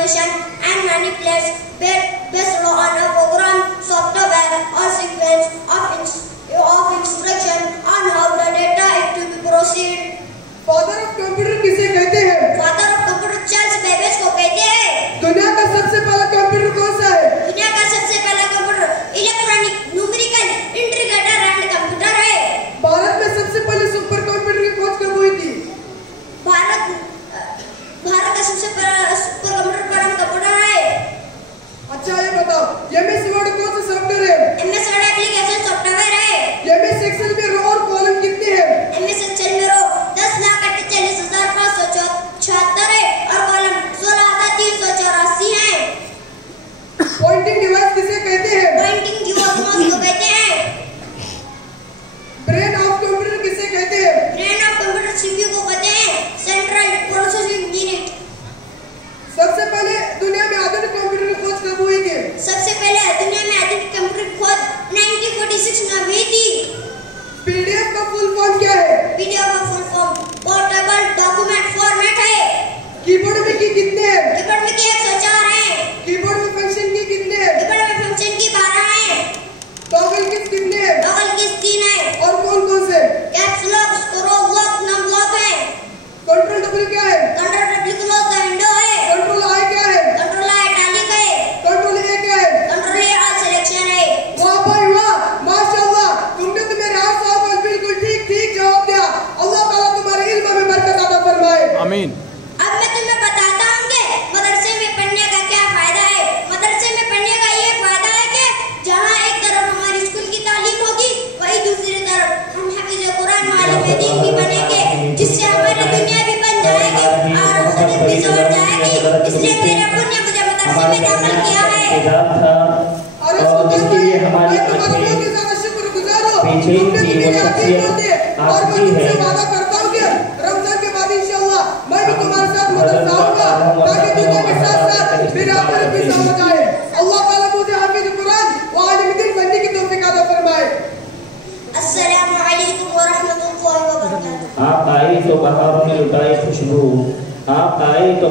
innovation and many players based on a program, software or sequence of instruction on how the data is to be proceed. Father of computer किसे कहते हैं? Father of computer Charles Babbage को कहते हैं। दुनिया का सबसे पहला कंप्यूटर कौन सा है? दुनिया का सबसे पहला computer electronic numerical integrator and computer है। भारत में सबसे पहले सुपर कंप्यूटर की खोज कब हुई थी? भारत का सबसे पहला सुपर कंप्यूटर परम कंप्यूटर है। अच्छा ये बताओ, एमएस वर्ड कौन सा सॉफ्टवेयर है? एमएस वर्ड एप्लीकेशन सॉफ्टवेयर है। एमएस एक्सेल में रो और कॉलम कितने हैं? एमएस एक्सेल में रो 10,48,576 है और कॉलम 16,384 है। पॉइंटिंग डिवाइस किसे कहते हैं? पॉइंटिंग डिवाइस माउस को कहते हैं। ब्रेन ऑफ कंप्यूटर किसे कहते हैं? ब्रेन ऑफ कंप्यूटर सीपीयू को कहते हैं, सेंट्रल प्रोसेसिंग यूनिट। सबसे पहले दुनिया में आधुनिक कंप्यूटर की खोज कब हुई थी? सबसे पहले दुनिया में आधुनिक कंप्यूटर की खोज 1946 में हुई थी। पीडीएफ का फुल फॉर्म क्या है? पीडीएफ का full form portable document format है। कीबोर्ड में की कितने हैं? कीबोर्ड में की 104 है। कीबोर्ड में फंक्शन की कितने हैं? कीबोर्ड में फंक्शन की 12 है। टॉगल कीज कितने हैं? टॉगल कीज 3 है। और कौन कौन से? Caps lock, scroll lock, num lock है। कंट्रोल डबल क्या है? Control double close the window है। कंट्रोल आई क्या है? कंट्रोल आई इटैलिक है। कंट्रोल ए क्या है? कंट्रोल ए ऑल सिलेक्शन है। वाह भाई वाह, माशाल्लाह, तुमने तो मेरे 8 सवाल का बिल्कुल ठीक जवाब दिया। अल्लाह ताला तुम्हारे इल्म में बरकत अता फरमाए। आमीन। अब मैं तुम्हें बताता हूँ कि मदरसे में पढ़ने का क्या फायदा है। मदरसे में पढ़ने का ये फायदा है कि जहाँ एक तरफ हमारी स्कूल की तालीम होगी, वही दूसरी तरफ हम हाफिज़ कुरान वाले दीन भी बनेंगे, जिससे हमारी दुनिया भी बन जाएगी और आखिरत भी संवर जाएगी। इसलिए मेरे अब्बू ने मुझे मदरसे में दाखिल किया है। और इसके लिए हमारी शुक्रगुजार हो। पीछे तुमने की मेरी वो शख्सियत और मैं आपकी तुमसे है। वादा करता हूँ कि रमजान के बाद इंशाअल्लाह मैं भी तुम्हारे साथ मदरसा आऊंगा, ताकि दुनिया के साथ मेरे आखिरत भी संवर जाए। अल्लाह ताला मुझे हाफिज़ कुरान व आलिम दीन बनने की तौफीक अता फरमाए। अस्सलामु अलैकुम व रहमतुल्लाहि व बरकातुहू। आप आए तो बहारों में लुटाई खुशबू, आप आए तो